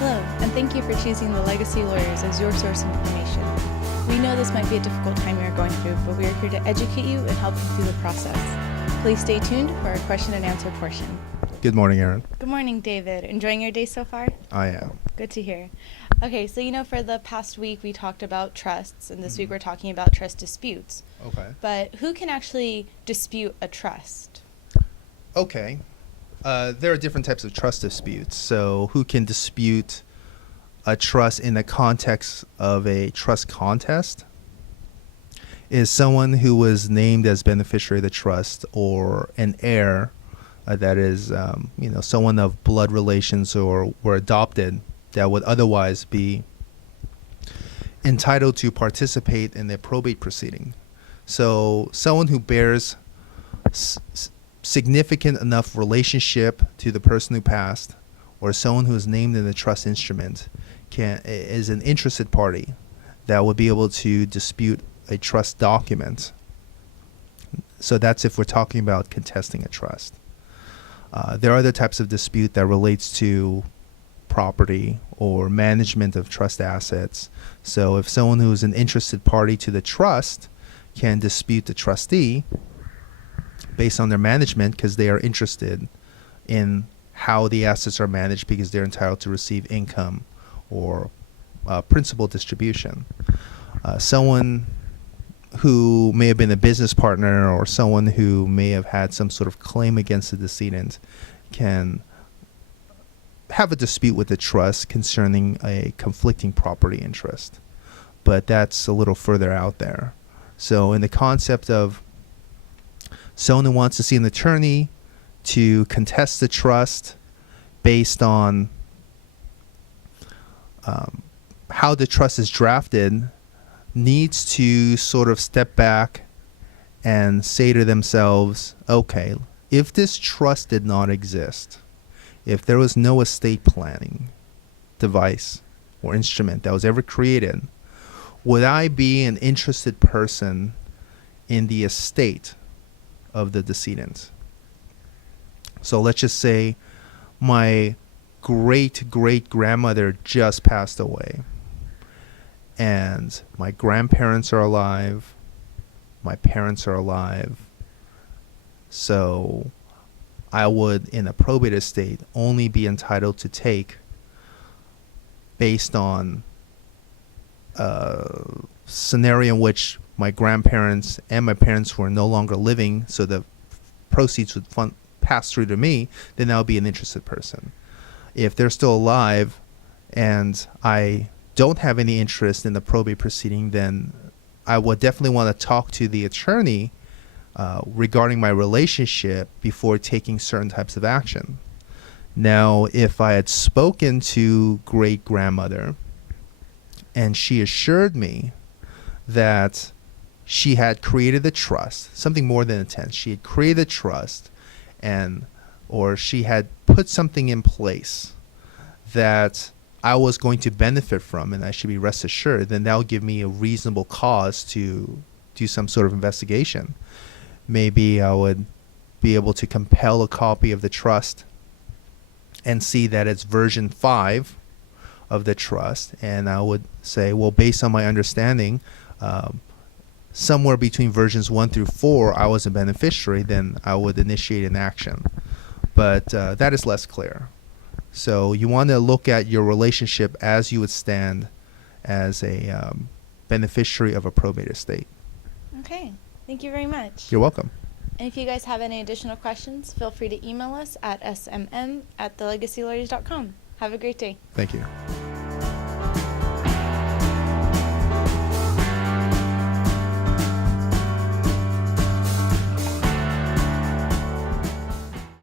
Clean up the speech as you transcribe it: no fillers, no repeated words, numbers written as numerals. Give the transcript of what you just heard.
Hello, and thank you for choosing the Legacy Lawyers as your source of information. We know this might be a difficult time you are going through, but we are here to educate you and help you through the process. Please stay tuned for our question and answer portion. Good morning, Aaron. Good morning, David. Enjoying your day so far? I am. Good to hear. Okay, so for the past week we talked about trusts, and this week we're talking about trust disputes. Okay. But who can actually dispute a trust? Okay. There are different types of trust disputes. So who can dispute a trust in the context of a trust contest is someone who was named as beneficiary of the trust or an heir, that is, someone of blood relations or were adopted that would otherwise be entitled to participate in the probate proceeding. So someone who bears significant enough relationship to the person who passed, or someone who is named in the trust instrument, is an interested party that would be able to dispute a trust document. So that's if we're talking about contesting a trust. There are other types of dispute that relates to property or management of trust assets. So if someone who is an interested party to the trust can dispute the trustee based on their management because they are interested in how the assets are managed because they're entitled to receive income or principal distribution. Someone who may have been a business partner or someone who may have had some sort of claim against the decedent can have a dispute with the trust concerning a conflicting property interest. But that's a little further out there. So in the concept of someone who wants to see an attorney to contest the trust based on how the trust is drafted needs to sort of step back and say to themselves, okay, if this trust did not exist, if there was no estate planning device or instrument that was ever created, would I be an interested person in the estate of the decedent? So let's just say my great-great-grandmother just passed away, and my grandparents are alive, my parents are alive, so I would, in a probate estate, only be entitled to take based on a scenario in which my grandparents and my parents were no longer living, so the proceeds would pass through to me, then I would be an interested person. If they're still alive and I don't have any interest in the probate proceeding, then I would definitely want to talk to the attorney regarding my relationship before taking certain types of action. Now, if I had spoken to great-grandmother and she assured me that she had created the trust, something more than intent, she had created a trust or she had put something in place that I was going to benefit from and I should be rest assured, then that would give me a reasonable cause to do some sort of investigation. Maybe I would be able to compel a copy of the trust and see that it's version 5 of the trust, and I would say, well, based on my understanding, somewhere between versions 1 through 4 I was a beneficiary, then I would initiate an action. But that is less clear. So you want to look at your relationship as you would stand as a beneficiary of a probate estate. Okay, thank you very much. You're welcome. And if you guys have any additional questions, feel free to email us at smm@thelegacylawyers.com. Have a great day. Thank you.